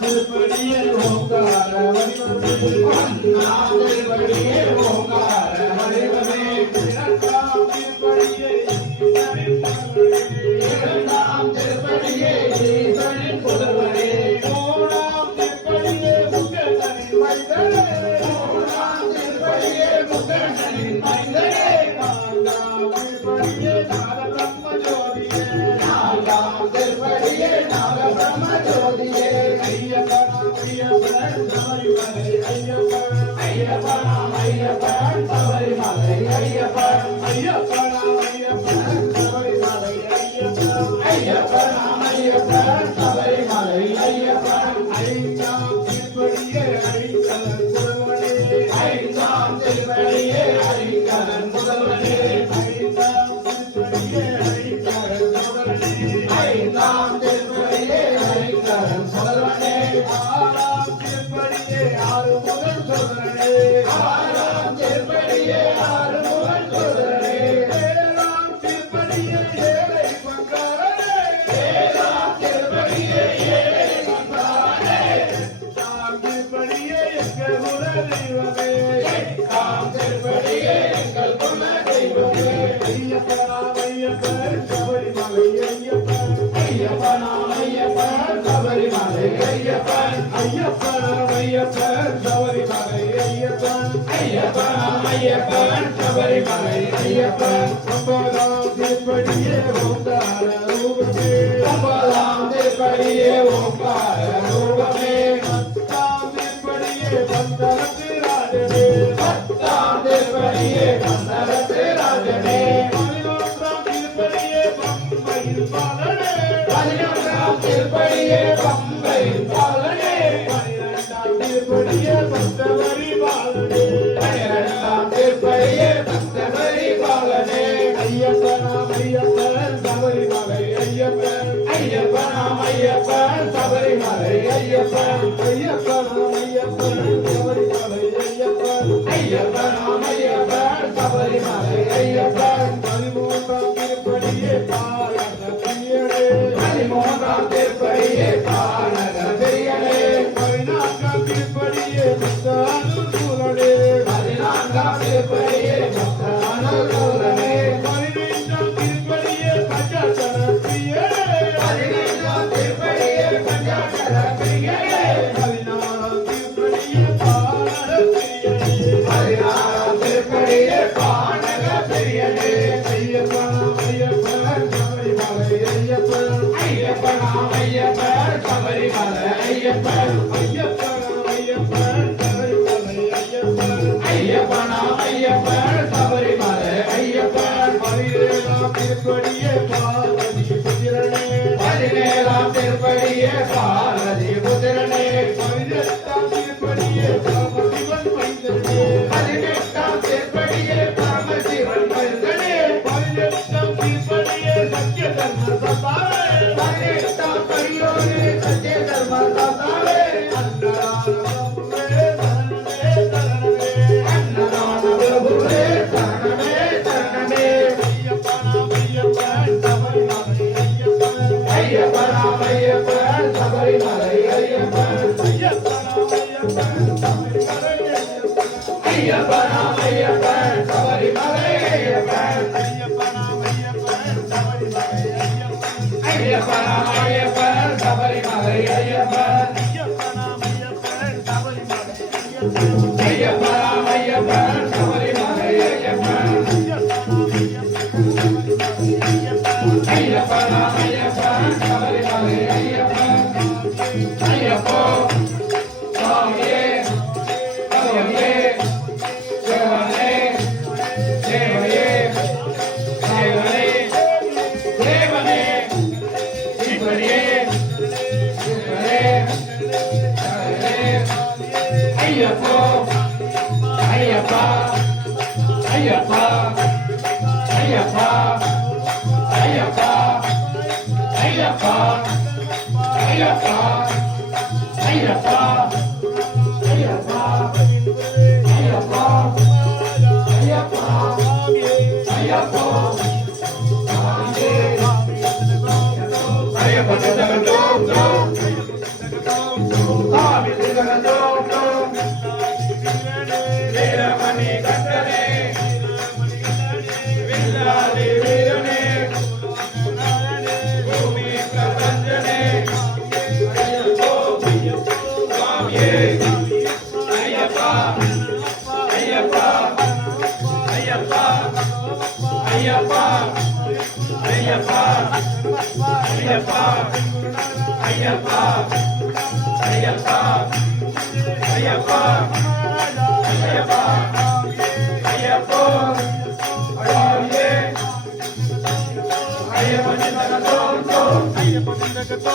திருப்படியே ஓங்கார வடிவமே ஒன்றாம் திருப்படியே ஓங்கார வடிவமே இரண்டாம் திருப்படியே இரண்டாம் திருப்படியே ஈசனின் புதல்வனே மூணாம் திருப்படியே முக்கண்ணனின் மைந்தனே மூணாம் திருப்படியே முக்கண்ணனின் மைந்தனே நான்காம் திருப்படியே நாத பிரம்ம ஜோதியே நான்காம் திருப்படியே நாத பிரம்ம ஜோதியே ஐயப்பனாம் ஐயப்பன் சபரிமலை ஐயப்பன் ஐயப்பனாம் ஐயப்பன் சபரிமலை ஐயப்பன் ஐயப்பனாம் ஐயப்பன் சபரிமலை ஐயப்பன் ஐயப்பனாம் ஐயப்பன் சபரிமலை ஐயப்பன் ஐந்தாம் திருப்படியே அரிக்கலன் புதல்வனே ஐந்தாம் திருப்படியே அரிக்கலன் புதல்வனே ஐந்தாம் திருப்படியே அரிக்கலன் புதல்வனே ஐந்தாம் திருப்படியே அரிக்கலன் புதல்வனே ஆறாம் திருப்படியே ஆறு முதல் சொல்வனே ஆறாம் திருப்படியே ஆறு முதல் சொல்வனே ஏழாம் திருப்படியே ஏழை பங்காரனே ஏழாம் திருப்படியே ஏழை பங்காரனே எட்டாம் திருப்படியே எங்கள் குல தெய்வமே எட்டாம் திருப்படியே எங்கள் குல தெய்வமே ஐயப்பனாம் ஐயப்பன் சபரிமலை ஐயப்பன் ஐயப்பனாம் ஐயப்பன் சபரிமலை ஐயப்பன் ஐயப்பனாம் ஐயப்பன் சபரிமலை ஐயப்பன் ஐயப்பனாம் ஐயப்பன் சபரிமலை ஐயப்பன் ஒன்பதாம் திருப்படியே ஓங்கார ரூபமே ஒன்பதாம் திருப்படியே ஓங்கார ரூபமே பத்தாம் திருப்படியே பந்தரத்து ராஜனே பத்தாம் திருப்படியே பந்தரத்து ராஜனே பதினொன்றாம் திருப்படியே பம்பையில் பாலனே பதினொன்றாம் திருப்படியே பம்பையில் பாலனே பனிரெண்டாம் திருப்படியே பக்தவரி பாலனே பனிரெண்டாம் திருப்படியே பக்தவரி பாலனே ஐயப்பனாம் ஐயப்பன் சபரிமலை ஐயப்பன் ஐயப்பனாம் ஐயப்பன் சபரிமலை ஐயப்பன் ஐயப்பனாம் ஐயப்பன் சபரிமலை ஐயப்பன் ஐயப்பனாம் ஐயப்பன் சபரிமலை ஐயப்பன் பதிமூன்றாம் திருப்படியே பாலன பிரியனே பதிமூன்றாம் திருப்படியே பாலன பிரியனே பதினான்காம் திருப்படியே பக்தானுகூலனே பதினான்காம் திருப்படியே பக்தானுகூலனே பதினைந்தாம் திருப்படியே பஞ்சாட்சர பிரியனே பதினைந்தாம் திருப்படியே பஞ்சாட்சர பிரியனே பதினாறாம் திருப்படியே பாலன பிரியனே பதினாறாம் திருப்படியே பாலன பிரியனே ஐயப்பனாம் ஐயப்பன் சபரிமலை ஐயப்பன் ஐயப்பனாம் ஐயப்பன் சபரிமலை ஐயப்பன் ஐயப்பனாம் ஐயப்பன் சபரிமலை ஐயப்பன் ஐயப்பனாம் ஐயப்பன் சபரிமலை ஐயப்பன் பதினேழாம் திருப்படியே பார்வதி புத்திரனே பதினேழாம் திருப்படியே பார்வதி புத்திரனே பதினெட்டாம் திருப்படியே பரமசிவன் மைந்தனே பதினெட்டாம் திருப்படியே பரமசிவன் மைந்தனே பதினெட்டாம் திருப்படியே சத்ய தர்ம சத்தாரே பதினெட்டாம் படியோரே சத்ய தர்ம சத்தாரே அன்னதான பிரபுவே சரணமே சரணமே ஐயப்பனாம் ஐயப்பன் சபரிமலை ஐயப்பன் ஐயப்பனாம் ஐயப்பன் சபரிமலை ஐயப்பன் ஐயப்பனாம் ஐயப்பன் சபரிமலை ஐயப்பன் ஐயப்பனாம் ஐயப்பன் சபரிமலை ஐயப்பன் ஐயப்பனாம் ஐயப்பன் சபரிமலை ஐயப்பன் ஐயப்பனாம் ஐயப்பன் சபரிமலை ஐயப்பன் ஐயப்போ சுவாமியே சுவாமியே தேவனே தேவனே தேவனே தேவனே இப்படியே இப்படியே ஐயப்போ ஐயப்பா ஐயப்பா ஐயப்பா ஐயப்பா ஐயப்பா ஐயப்பா ஐயப்பா ஐயப்பா ஐயப்பா ஐயப்பா ஐயப்பா ஐயப்பா ஐயப்பா ஐயப்பா ஐயப்பா ஐயப்பா ஐயப்பா ஐயப்பா ஐயப்பா ஐயப்போ ஐயப்பா ஐயப்பா